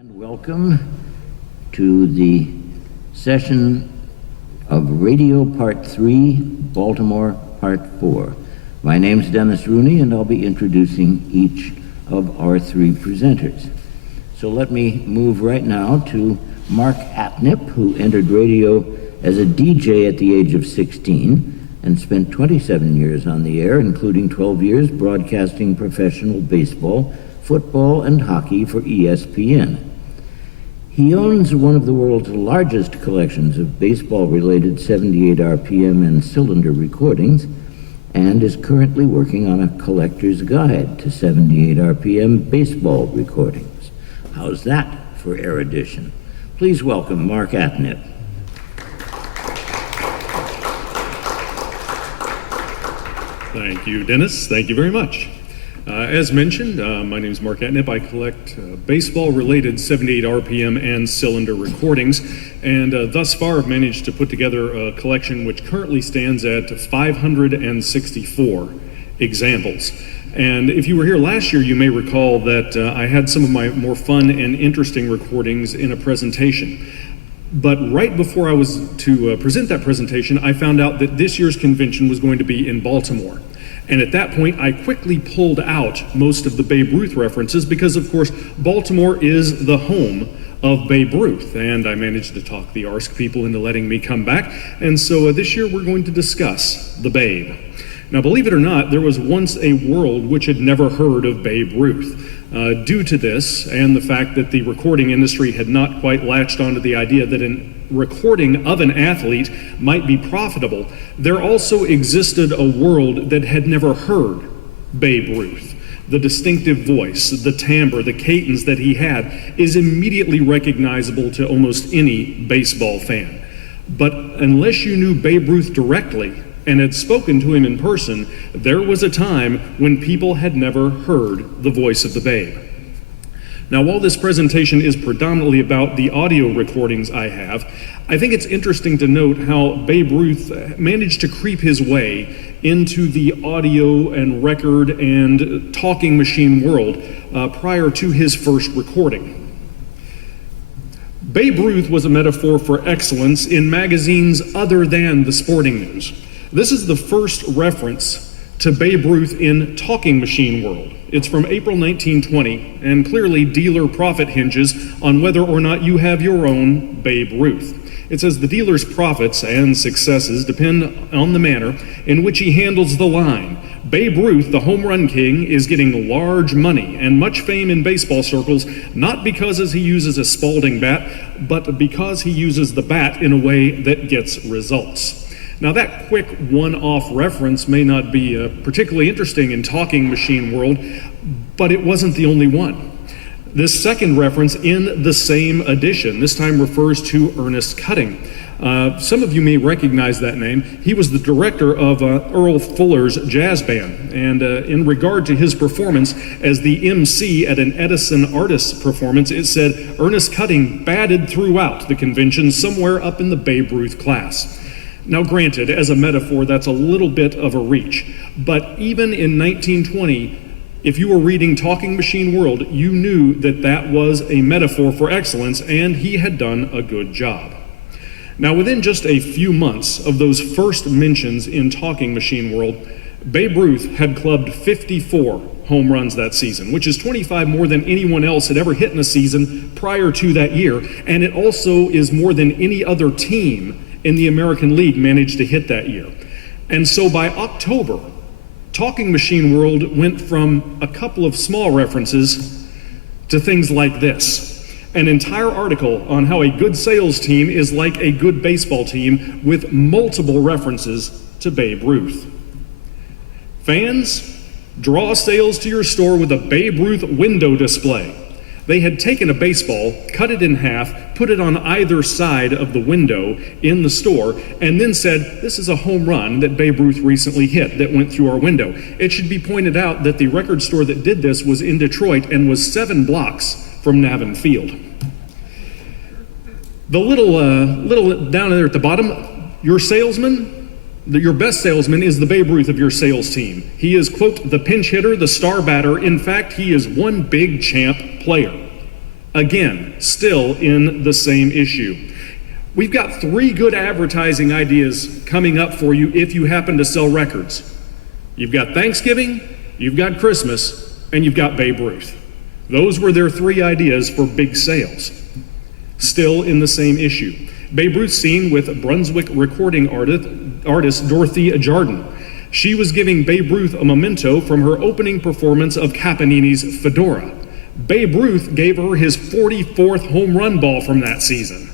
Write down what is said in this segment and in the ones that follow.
And welcome to the session of Radio Part 3, Baltimore Part 4. My name's Dennis Rooney, and I'll be introducing each of our three presenters. So let me move right now to Mark Atnip, who entered radio as a DJ at the age of 16 and spent 27 years on the air, including 12 years broadcasting professional baseball, football, and hockey for ESPN. He owns one of the world's largest collections of baseball-related 78 RPM and cylinder recordings, and is currently working on a collector's guide to 78 RPM baseball recordings. How's that for erudition? Please welcome Mark Atnip. Thank you, Dennis. Thank you very much. As mentioned, my name is Mark Atnip. I collect baseball-related 78 RPM and cylinder recordings, and thus far I've managed to put together a collection which currently stands at 564 examples. And if you were here last year, you may recall that I had some of my more fun and interesting recordings in a presentation. But right before I was to present that presentation, I found out that this year's convention was going to be in Baltimore. And at that point, I quickly pulled out most of the Babe Ruth references because, of course, Baltimore is the home of Babe Ruth. And I managed to talk the ARSC people into letting me come back. And so this year, we're going to discuss the Babe. Now, believe it or not, there was once a world which had never heard of Babe Ruth. Due to this and the fact that the recording industry had not quite latched onto the idea that a recording of an athlete might be profitable, there also existed a world that had never heard Babe Ruth. The distinctive voice, the timbre, the cadence that he had is immediately recognizable to almost any baseball fan. But unless you knew Babe Ruth directly and had spoken to him in person, there was a time when people had never heard the voice of the Babe. Now, while this presentation is predominantly about the audio recordings I have, I think it's interesting to note how Babe Ruth managed to creep his way into the audio and record and talking machine world prior to his first recording. Babe Ruth was a metaphor for excellence in magazines other than the sporting news. This is the first reference to Babe Ruth in talking machine world. It's from April 1920, and clearly dealer profit hinges on whether or not you have your own Babe Ruth. It says the dealer's profits and successes depend on the manner in which he handles the line. Babe Ruth, the home run king, is getting large money and much fame in baseball circles, not because he uses a Spalding bat, but because he uses the bat in a way that gets results. Now, that quick one-off reference may not be particularly interesting in talking machine world, but it wasn't the only one. This second reference in the same edition, this time refers to Ernest Cutting. Some of you may recognize that name. He was the director of Earl Fuller's jazz band, and in regard to his performance as the MC at an Edison Artists performance, it said Ernest Cutting batted throughout the convention somewhere up in the Babe Ruth class. Now, granted, as a metaphor, that's a little bit of a reach, but even in 1920, if you were reading Talking Machine World, you knew that that was a metaphor for excellence, and he had done a good job. Now, within just a few months of those first mentions in Talking Machine World, Babe Ruth had clubbed 54 home runs that season, which is 25 more than anyone else had ever hit in a season prior to that year, and it also is more than any other team in the American League managed to hit that year. And so by October, Talking Machine World went from a couple of small references to things like this. An entire article on how a good sales team is like a good baseball team with multiple references to Babe Ruth. Fans, draw sales to your store with a Babe Ruth window display. They had taken a baseball, cut it in half, put it on either side of the window in the store, and then said, this is a home run that Babe Ruth recently hit that went through our window. It should be pointed out that the record store that did this was in Detroit and was 7 blocks from Navin Field. The little down there at the bottom, your salesman, your best salesman is the Babe Ruth of your sales team. He is, quote, the pinch hitter, the star batter. In fact, he is one big champ player. Again, still in the same issue. We've got 3 good advertising ideas coming up for you if you happen to sell records. You've got Thanksgiving, you've got Christmas, and you've got Babe Ruth. Those were their 3 ideas for big sales. Still in the same issue. Babe Ruth seen with Brunswick recording artist Dorothy Jardin. She was giving Babe Ruth a memento from her opening performance of Caponini's Fedora. Babe Ruth gave her his 44th home run ball from that season.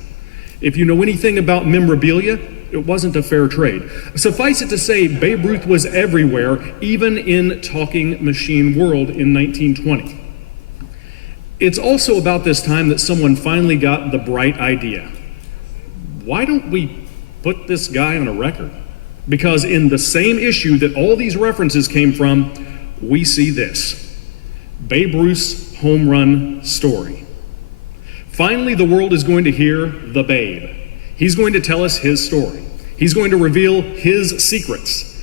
If you know anything about memorabilia, it wasn't a fair trade. Suffice it to say, Babe Ruth was everywhere, even in talking machine world in 1920. It's also about this time that someone finally got the bright idea. Why don't we put this guy on a record? Because in the same issue that all these references came from, we see this: Babe Ruth's home run story. Finally, the world is going to hear the Babe. He's going to tell us his story. He's going to reveal his secrets.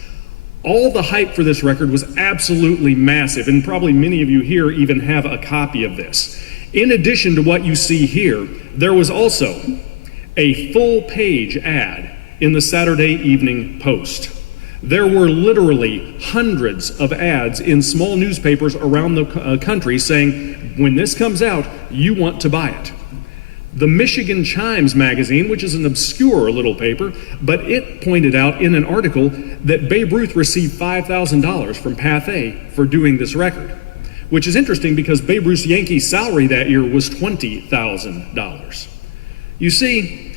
All the hype for this record was absolutely massive, and probably many of you here even have a copy of this. In addition to what you see here, there was also a full-page ad in the Saturday Evening Post. There were literally hundreds of ads in small newspapers around the country saying, when this comes out, you want to buy it. The Michigan Chimes magazine, which is an obscure little paper, but it pointed out in an article that Babe Ruth received $5,000 from Pathé for doing this record, which is interesting because Babe Ruth's Yankee salary that year was $20,000. You see,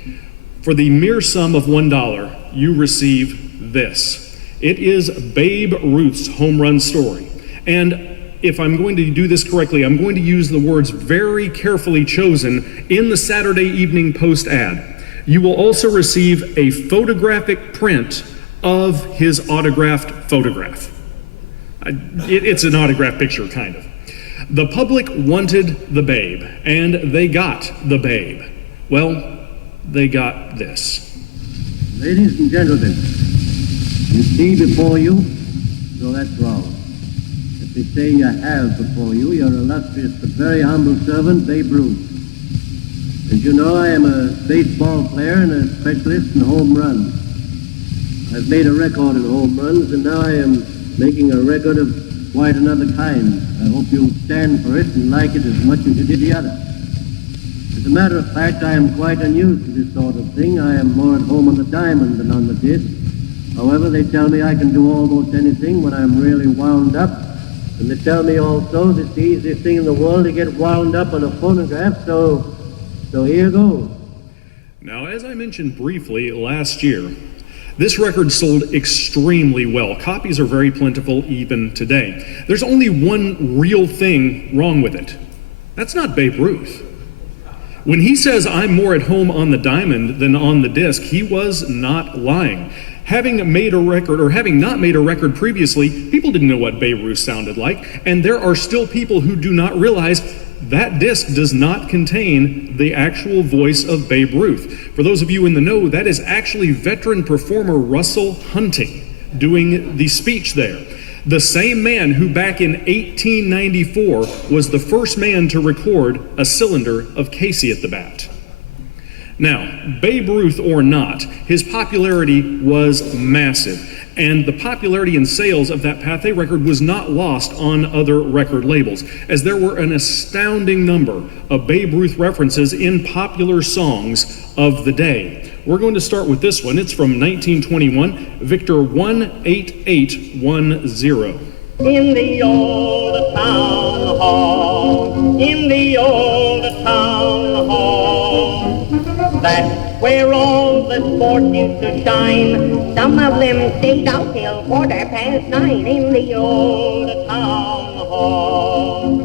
for the mere sum of $1, you receive this. It is Babe Ruth's home run story. And if I'm going to do this correctly, I'm going to use the words very carefully chosen in the Saturday Evening Post ad. You will also receive a photographic print of his autographed photograph. It's an autographed picture, kind of. The public wanted the Babe, and they got the Babe. Well, they got this. Ladies and gentlemen, you see before you, so that's wrong. If they say you have before you, your illustrious but very humble servant, Babe Ruth. As you know, I am a baseball player and a specialist in home runs. I've made a record in home runs, and now I am making a record of quite another kind. I hope you'll stand for it and like it as much as you did the other. As a matter of fact, I am quite unused to this sort of thing. I am more at home on the diamond than on the disc. However, they tell me I can do almost anything when I'm really wound up. And they tell me also that it's the easiest thing in the world to get wound up on a phonograph, so here goes. Now, as I mentioned briefly last year, this record sold extremely well. Copies are very plentiful even today. There's only one real thing wrong with it. That's not Babe Ruth. When he says, I'm more at home on the diamond than on the disc, he was not lying. Having made a record, or having not made a record previously, people didn't know what Babe Ruth sounded like, and there are still people who do not realize that disc does not contain the actual voice of Babe Ruth. For those of you in the know, that is actually veteran performer Russell Hunting doing the speech there. The same man who back in 1894 was the first man to record a cylinder of Casey at the bat. Now, Babe Ruth or not, his popularity was massive, and the popularity and sales of that Pathé record was not lost on other record labels, as there were an astounding number of Babe Ruth references in popular songs of the day. We're going to start with this one. It's from 1921, Victor 18810. In the old town hall, in the old town hall, that's where all the sports used to shine. Some of them stayed out till 9:15 in the old town hall.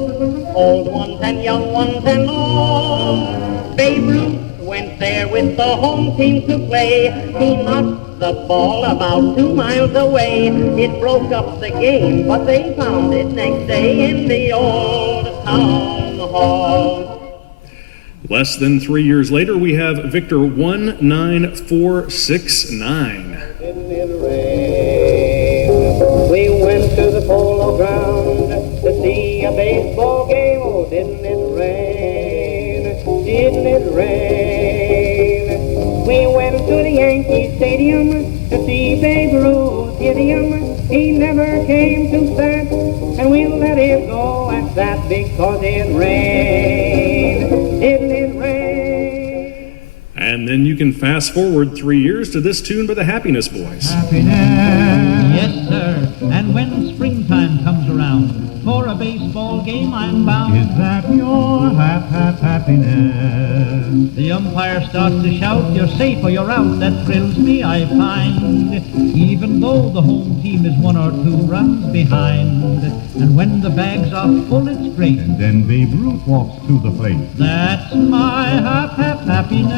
Old ones and young ones and all, Babe Ruth went there with the home team to play. He knocked the ball about 2 miles away. It broke up the game, but they found it next day in the old town hall. Less than 3 years later, we have Victor 19469. Didn't it rain? We went to the polo. polo ground to see a baseball game. Oh, didn't it rain? We went to the Yankee Stadium to see Babe Ruth hit him. He never came to bat, and we let it go at that because it rained. Didn't it rain? And then you can fast forward 3 years to this tune by the Happiness Boys. Happiness. Yes, sir. And when springtime comes around, for a baseball game I'm bound. Is that your happiness? The umpire starts to shout, you're safe or you're out. That thrills me, I find, even though the home team is 1 or 2 runs behind. And when the bags are full, it's great. And then Babe Ruth walks to the plate. That's my happiness.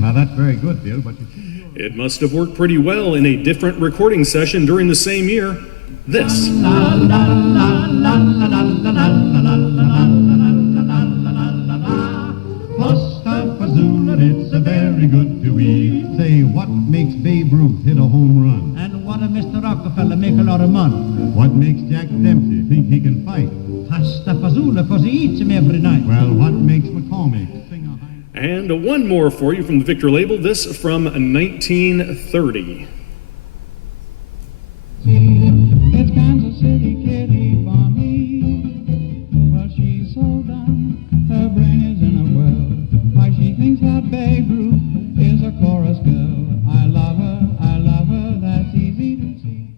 Now that's very good, Bill, but you see... It must have worked pretty well in a different recording session during the same year. This. Pasta-fazool, it's a very good to eat. Say, what makes Babe Ruth hit a home run? And what a Mr. Rockefeller make a lot of money? What makes Jack Dempsey think he can fight? Pasta-fazool, 'cause he eats him every night. Well, what makes McCormick sing a high... And one more for you from the Victor label, this from 1930. It's Kansas City kitty for me. Well, she's so dumb, her brain is in a whirl. Why, she thinks that Babe Ruth is a chorus girl. I love her, that's easy to see.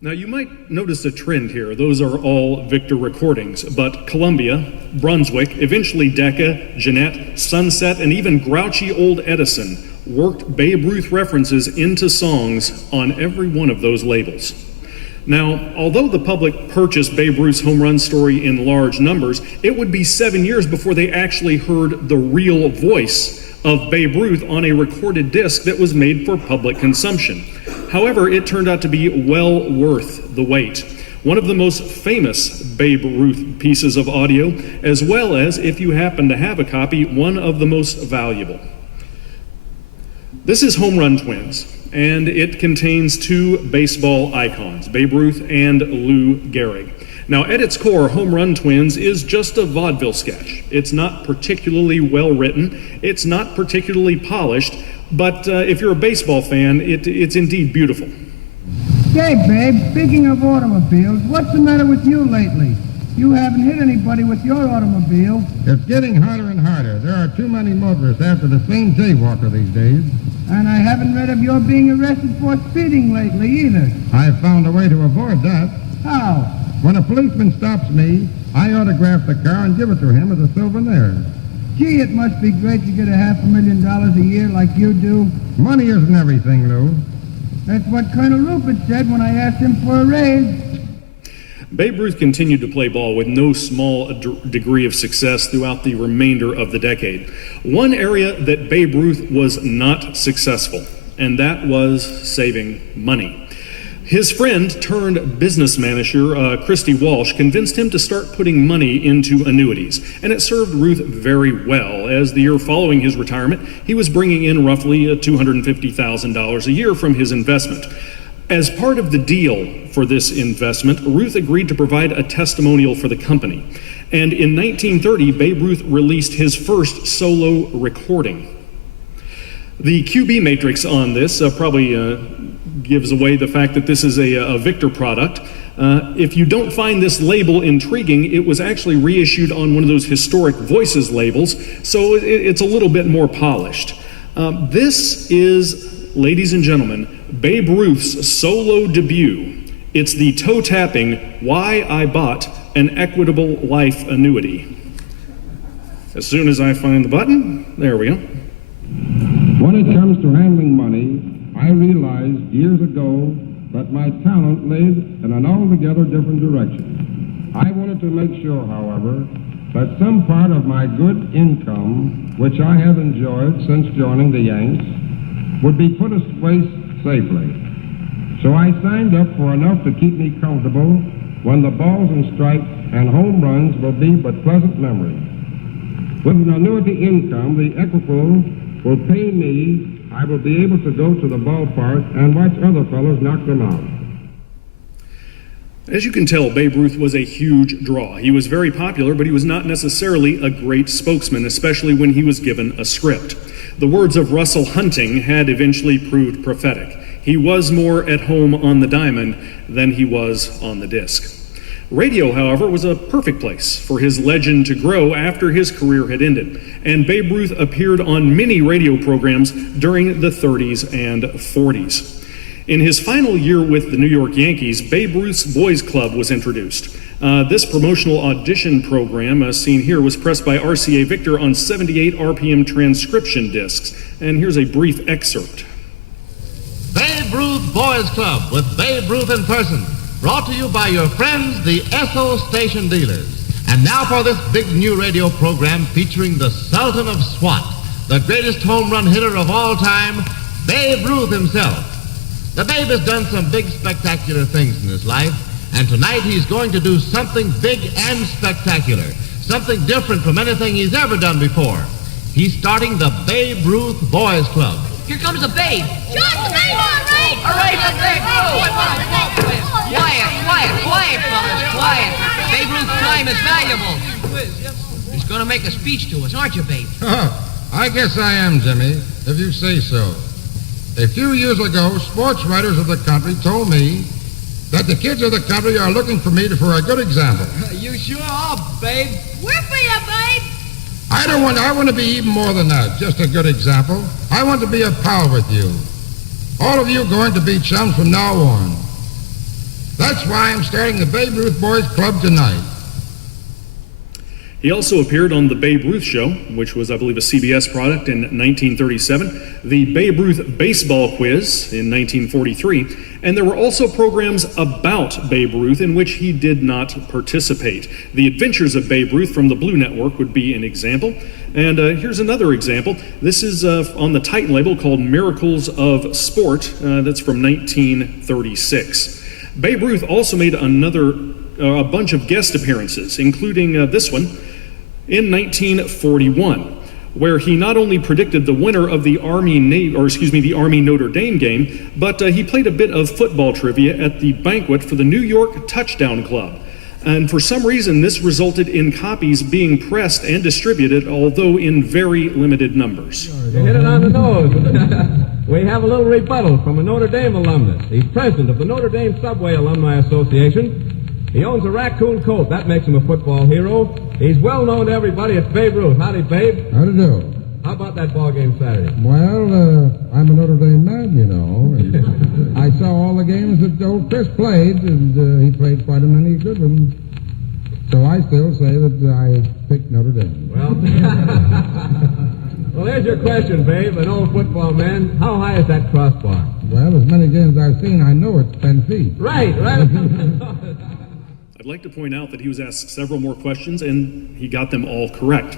Now you might notice a trend here. Those are all Victor recordings, but Columbia, Brunswick, eventually Decca, Jeanette, Sunset, and even grouchy old Edison worked Babe Ruth references into songs on every one of those labels. Now, although the public purchased Babe Ruth's home run story in large numbers, it would be 7 years before they actually heard the real voice of Babe Ruth on a recorded disc that was made for public consumption. However, it turned out to be well worth the wait. One of the most famous Babe Ruth pieces of audio, as well as, if you happen to have a copy, one of the most valuable. This is Home Run Twins, and it contains 2 baseball icons, Babe Ruth and Lou Gehrig. Now, at its core, Home Run Twins is just a vaudeville sketch. It's not particularly well written, it's not particularly polished, but if you're a baseball fan, it's indeed beautiful. Say, babe, speaking of automobiles, what's the matter with you lately? You haven't hit anybody with your automobile. It's getting harder and harder. There are too many motorists after the same jaywalker these days. And I haven't read of your being arrested for speeding lately either. I've found a way to avoid that. How? When a policeman stops me, I autograph the car and give it to him as a souvenir. Gee, it must be great to get $500,000 a year like you do. Money isn't everything, Lou. That's what Colonel Rupert said when I asked him for a raise. Babe Ruth continued to play ball with no small degree of success throughout the remainder of the decade. One area that Babe Ruth was not successful, and that was saving money. His friend turned business manager, Christy Walsh, convinced him to start putting money into annuities, and it served Ruth very well. As the year following his retirement, he was bringing in roughly $250,000 a year from his investment. As part of the deal for this investment, Ruth agreed to provide a testimonial for the company. And in 1930, Babe Ruth released his first solo recording. The QB matrix on this probably gives away the fact that this is a Victor product. If you don't find this label intriguing, it was actually reissued on one of those historic Voices labels, so it's a little bit more polished. This is, ladies and gentlemen, Babe Ruth's solo debut. It's the toe-tapping Why I Bought an Equitable Life Annuity. As soon as I find the button, there we go. When it comes to handling money, I realized years ago that my talent lay in an altogether different direction. I wanted to make sure, however, that some part of my good income, which I have enjoyed since joining the Yanks, would be put away safely. So I signed up for enough to keep me comfortable when the balls and strikes and home runs will be but pleasant memories. With an annuity income, the Equitable will pay me. I will be able to go to the ballpark and watch other fellows knock them out. As you can tell, Babe Ruth was a huge draw. He was very popular, but he was not necessarily a great spokesman, especially when he was given a script. The words of Russell Hunting had eventually proved prophetic. He was more at home on the diamond than he was on the disc. Radio, however, was a perfect place for his legend to grow after his career had ended, and Babe Ruth appeared on many radio programs during the 30s and 40s. In his final year with the New York Yankees, Babe Ruth's Boys Club was introduced. This promotional audition program, seen here, was pressed by RCA Victor on 78 RPM transcription discs, and here's a brief excerpt. Babe Ruth Boys Club with Babe Ruth in person. Brought to you by your friends, the Esso Station Dealers. And now for this big new radio program featuring the Sultan of SWAT, the greatest home run hitter of all time, Babe Ruth himself. The Babe has done some big, spectacular things in his life, and tonight he's going to do something big and spectacular, something different from anything he's ever done before. He's starting the Babe Ruth Boys Club. Here comes the Babe. George, the Babe, all right! Hooray for Babe Ruth! Quiet, fellas, quiet. Babe Ruth's time is valuable. He's going to make a speech to us, aren't you, Babe? I guess I am, Jimmy, if you say so. A few years ago, sports writers of the country told me that the kids of the country are looking for me for a good example. You sure are, Babe. We're for you, Babe. I want to be even more than that, just a good example. I want to be a pal with you. All of you going to be chums from now on. That's why I'm starting the Babe Ruth Boys Club tonight. He also appeared on The Babe Ruth Show, which was, I believe, a CBS product in 1937, the Babe Ruth Baseball Quiz in 1943, and there were also programs about Babe Ruth in which he did not participate. The Adventures of Babe Ruth from the Blue Network would be an example, and here's another example. This is on the Titan label called Miracles of Sport. That's from 1936. Babe Ruth also made a bunch of guest appearances, including this one in 1941, where he not only predicted the winner of the Army Notre Dame game, but he played a bit of football trivia at the banquet for the New York Touchdown Club. And for some reason, this resulted in copies being pressed and distributed, although in very limited numbers. You hit it on the nose. We have a little rebuttal from a Notre Dame alumnus. He's president of the Notre Dame Subway Alumni Association. He owns a raccoon coat. That makes him a football hero. He's well known to everybody. It's Babe Ruth. Howdy, Babe. How to do? How about that ball game Saturday? Well, I'm a Notre Dame man, you know. And I saw all the games that old Chris played, and he played quite a many good ones. So I still say that I picked Notre Dame. Well, there's your question, Babe. An old football man. How high is that crossbar? Well, as many games I've seen, I know it's 10 feet. Right. I'd like to point out that he was asked several more questions, and he got them all correct.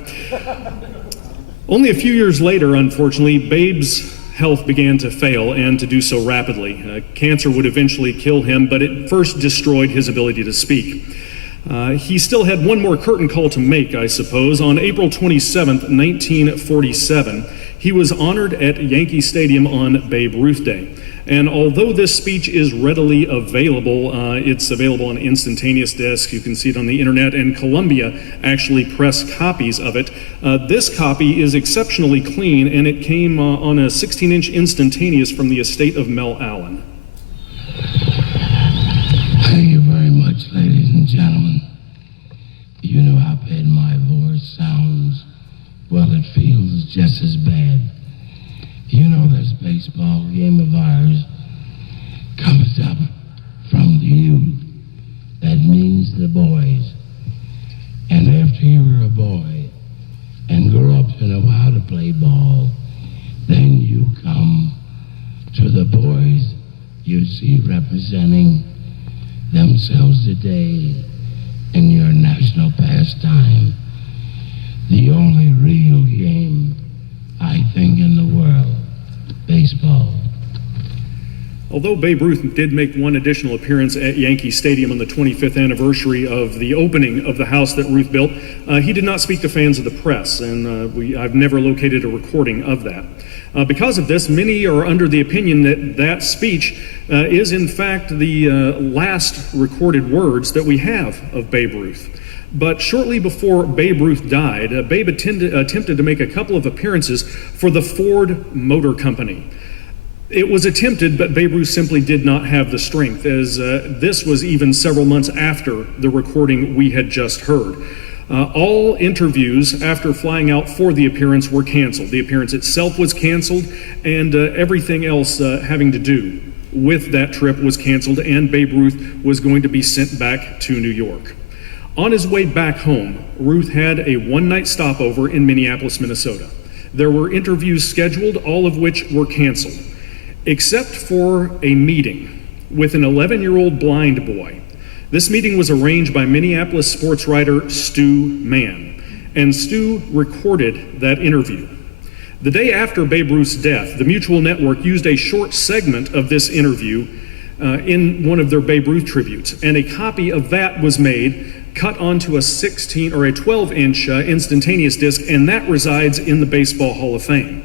Only a few years later, unfortunately, Babe's health began to fail, and to do so rapidly. Cancer would eventually kill him, but it first destroyed his ability to speak. He still had one more curtain call to make, I suppose. On April 27th, 1947, he was honored at Yankee Stadium on Babe Ruth Day. And although this speech is readily available, it's available on instantaneous disc. You can see it on the internet, and Columbia actually pressed copies of it. This copy is exceptionally clean, and it came on a 16-inch instantaneous from the estate of Mel Allen. Thank you very much, ladies and gentlemen. You know how bad my voice sounds. Well, it feels just as bad. You know this baseball game of ours comes up from the youth. That means the boys. And after you're a boy and grow up to know how to play ball, then you come to the boys you see representing themselves today in your national pastime. The only real game, I think, in the world, baseball. Although Babe Ruth did make one additional appearance at Yankee Stadium on the 25th anniversary of the opening of the house that Ruth built, he did not speak to fans of the press, and I've never located a recording of that. Because of this, many are under the opinion that that speech is in fact the last recorded words that we have of Babe Ruth. But shortly before Babe Ruth died, Babe attempted to make a couple of appearances for the Ford Motor Company. It was attempted, but Babe Ruth simply did not have the strength, as this was even several months after the recording we had just heard. All interviews after flying out for the appearance were canceled. The appearance itself was canceled, and everything else having to do with that trip was canceled, and Babe Ruth was going to be sent back to New York. On his way back home, Ruth had a one-night stopover in Minneapolis, Minnesota. There were interviews scheduled, all of which were canceled, except for a meeting with an 11-year-old blind boy. This meeting was arranged by Minneapolis sports writer Stu Mann, and Stu recorded that interview. The day after Babe Ruth's death, the Mutual Network used a short segment of this interview in one of their Babe Ruth tributes, and a copy of that was made, cut onto a 16 or a 12-inch instantaneous disc, and that resides in the Baseball Hall of Fame.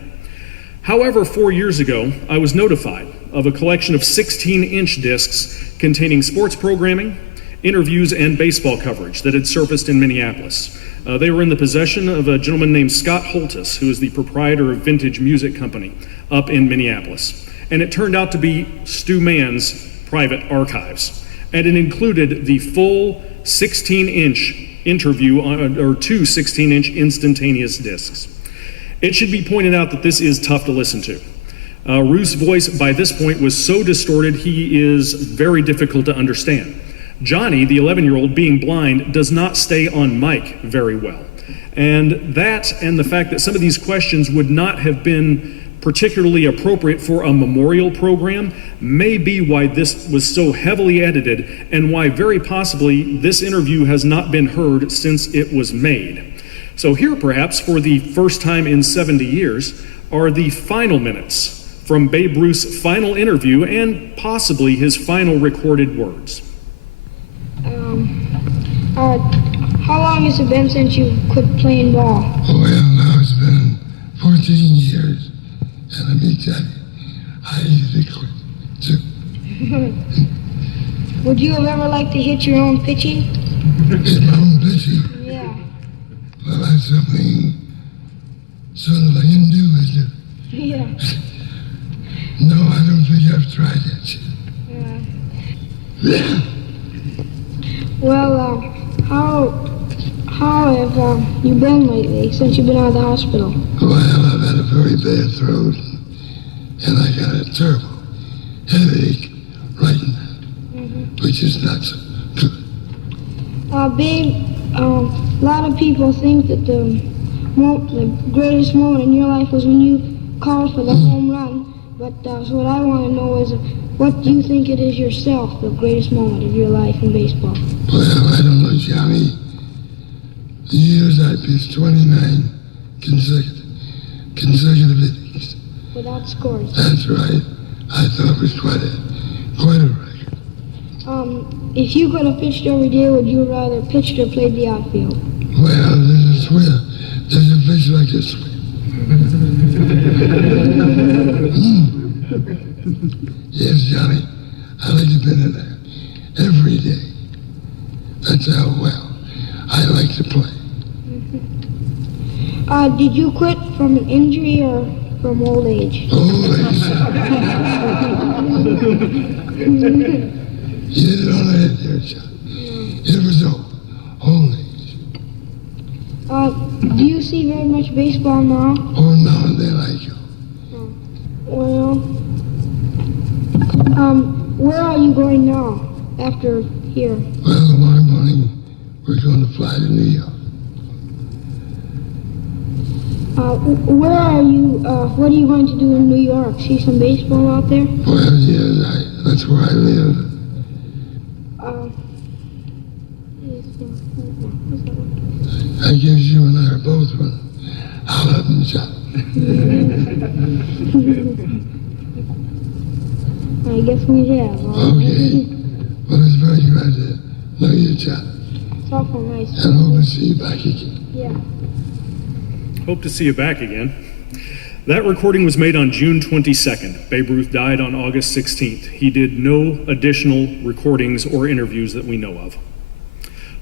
However, 4 years ago, I was notified of a collection of 16-inch discs containing sports programming, interviews, and baseball coverage that had surfaced in Minneapolis. They were in the possession of a gentleman named Scott Holtis, who is the proprietor of Vintage Music Company up in Minneapolis. And it turned out to be Stu Mann's private archives. And it included the full 16-inch interview or two 16-inch instantaneous discs. It should be pointed out that this is tough to listen to. Ruth's voice by this point was so distorted he is very difficult to understand. Johnny, the 11-year-old, being blind, does not stay on mic very well. And that and the fact that some of these questions would not have been particularly appropriate for a memorial program may be why this was so heavily edited and why very possibly this interview has not been heard since it was made. So here, perhaps, for the first time in 70 years, are the final minutes from Babe Ruth's final interview and possibly his final recorded words. How long has it been since you quit playing ball? Well, now it's been 14 years, and let me tell you, I usually quit too. Would you have ever liked to hit your own pitching? Hit my own pitching? Yeah. Well, that's something sort of I can do, isn't it? Yeah. No, I don't think I've tried it yet. Yeah. Well, how have you been lately since you've been out of the hospital? Well, I've had a very bad throat, and I got a terrible headache right now, which is not so good. Babe, a lot of people think that the greatest moment in your life was when you called for the home run, but so what I want to know is, what do you think it is yourself, the greatest moment of your life in baseball? Well, I don't know, Johnny. The years I pitched 29 consecutive innings. Without scores. That's right. I thought it was quite a record. If you could have pitched every day, would you rather pitched or played the outfield? Well, there's a swim. There's a pitch like a swim. Yes, Johnny. I like to be in there every day. That's how well I like to play. Did you quit from an injury or from old age? Old age. You hit it on the head there, John. It was old age. Do you see very much baseball now? Oh, now and then I do. Well, where are you going now after here? Well, tomorrow morning we're going to fly to New York. Where are you, what are you going to do in New York? See some baseball out there? Well, yes, that's where I live. I guess you and I are both one. I'll have them shot. I guess we have. Okay. Well, it's very glad to know you, John. It's awful nice. And hope to see you back again. Yeah. Hope to see you back again. That recording was made on June 22nd. Babe Ruth died on August 16th. He did no additional recordings or interviews that we know of.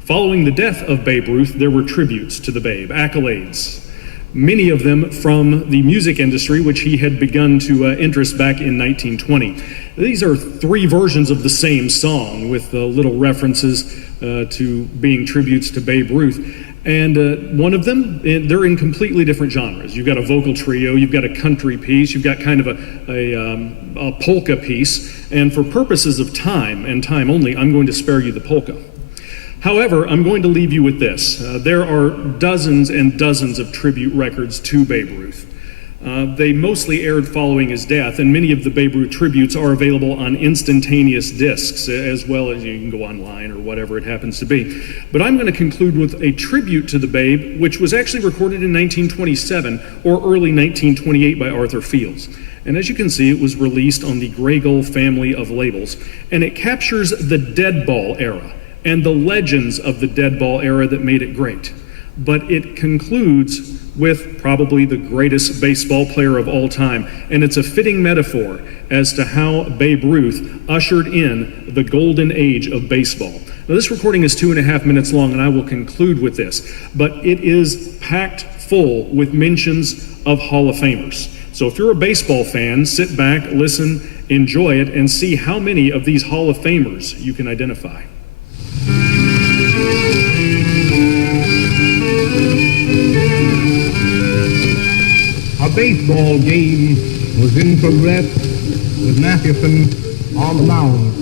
Following the death of Babe Ruth, there were tributes to the Babe, accolades, many of them from the music industry, which he had begun to interest back in 1920. These are three versions of the same song with little references to being tributes to Babe Ruth. And one of them, they're in completely different genres. You've got a vocal trio, you've got a country piece, you've got kind of a polka piece. And for purposes of time, and time only, I'm going to spare you the polka. However, I'm going to leave you with this. There are dozens and dozens of tribute records to Babe Ruth. They mostly aired following his death, and many of the Babe Ruth tributes are available on instantaneous discs, as well as you can go online or whatever it happens to be. But I'm going to conclude with a tribute to the Babe, which was actually recorded in 1927 or early 1928 by Arthur Fields. And as you can see, it was released on the Grey Gull family of labels, and it captures the deadball era and the legends of the deadball era that made it great. But it concludes with probably the greatest baseball player of all time, and it's a fitting metaphor as to how Babe Ruth ushered in the golden age of baseball. Now, this recording is 2.5 minutes long, and I will conclude with this, but it is packed full with mentions of Hall of Famers. So if you're a baseball fan, sit back, listen, enjoy it, and see how many of these Hall of Famers you can identify. A baseball game was in progress with Mathewson on the mound.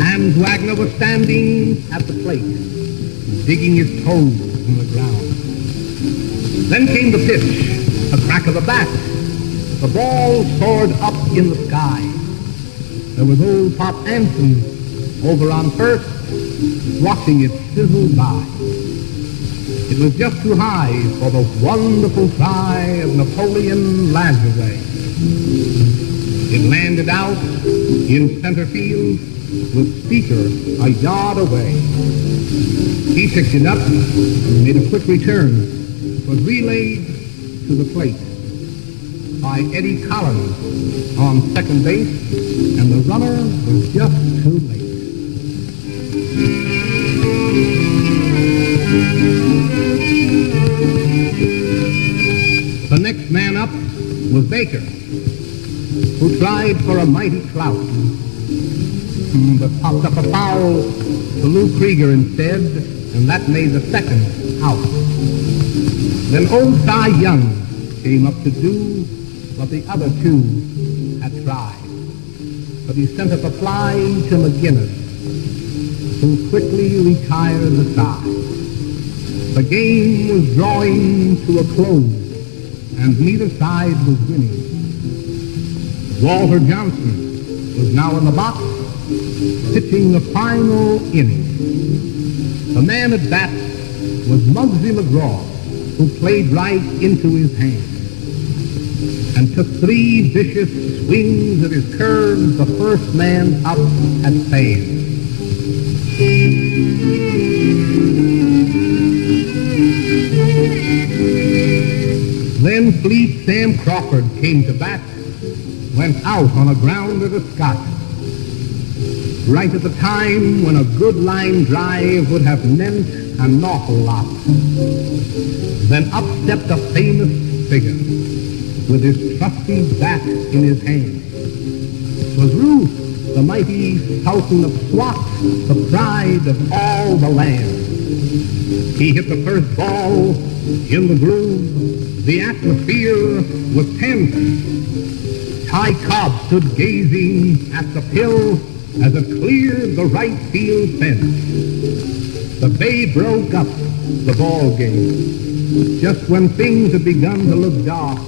Hans Wagner was standing at the plate, digging his toes in the ground. Then came the pitch, a crack of the bat. The ball soared up in the sky. There was old Pop Anson over on first, watching it sizzle by. It was just too high for the wonderful cry of Napoleon Lansaway. It landed out in center field with Speaker a yard away. He picked it up and made a quick return. It was relayed to the plate by Eddie Collins on second base, and the runner was just too late. The next man up was Baker, who tried for a mighty clout, but popped up a foul to Lou Krieger instead, and that made the second out. Then old Cy Young came up to do what the other two had tried, but he sent up a fly to McGinnis, who quickly retired the side. The game was drawing to a close, and neither side was winning. Walter Johnson was now in the box, pitching the final inning. The man at bat was Muggsy McGraw, who played right into his hand and took 3 vicious swings of his curves the first man up had failed. Then fleet Sam Crawford came to bat, went out on a grounder to Scott, right at the time when a good line drive would have meant an awful lot. Then up stepped a famous figure with his trusty bat in his hand. 'Twas Ruth, the mighty sultan of Swat, the pride of all the land. He hit the first ball in the groove. The atmosphere was tense. Ty Cobb stood gazing at the pill as it cleared the right field fence. The Bay broke up the ball game just when things had begun to look dark.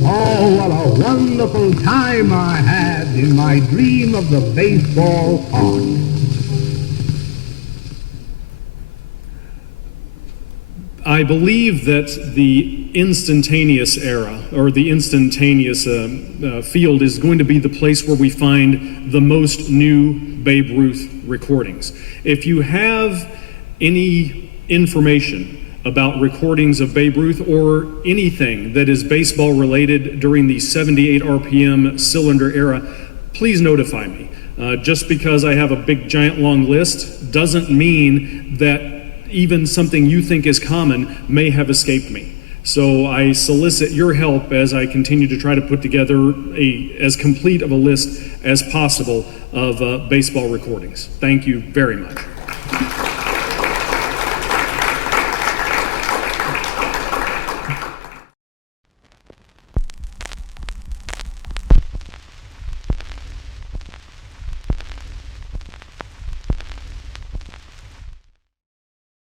Oh, what a wonderful time I had in my dream of the baseball park. I believe that the instantaneous era, or the instantaneous field, is going to be the place where we find the most new Babe Ruth recordings. If you have any information about recordings of Babe Ruth or anything that is baseball related during the 78 RPM cylinder era, please notify me. Just because I have a big giant long list doesn't mean that even something you think is common may have escaped me. So I solicit your help as I continue to try to put together as complete of a list as possible of baseball recordings. Thank you very much.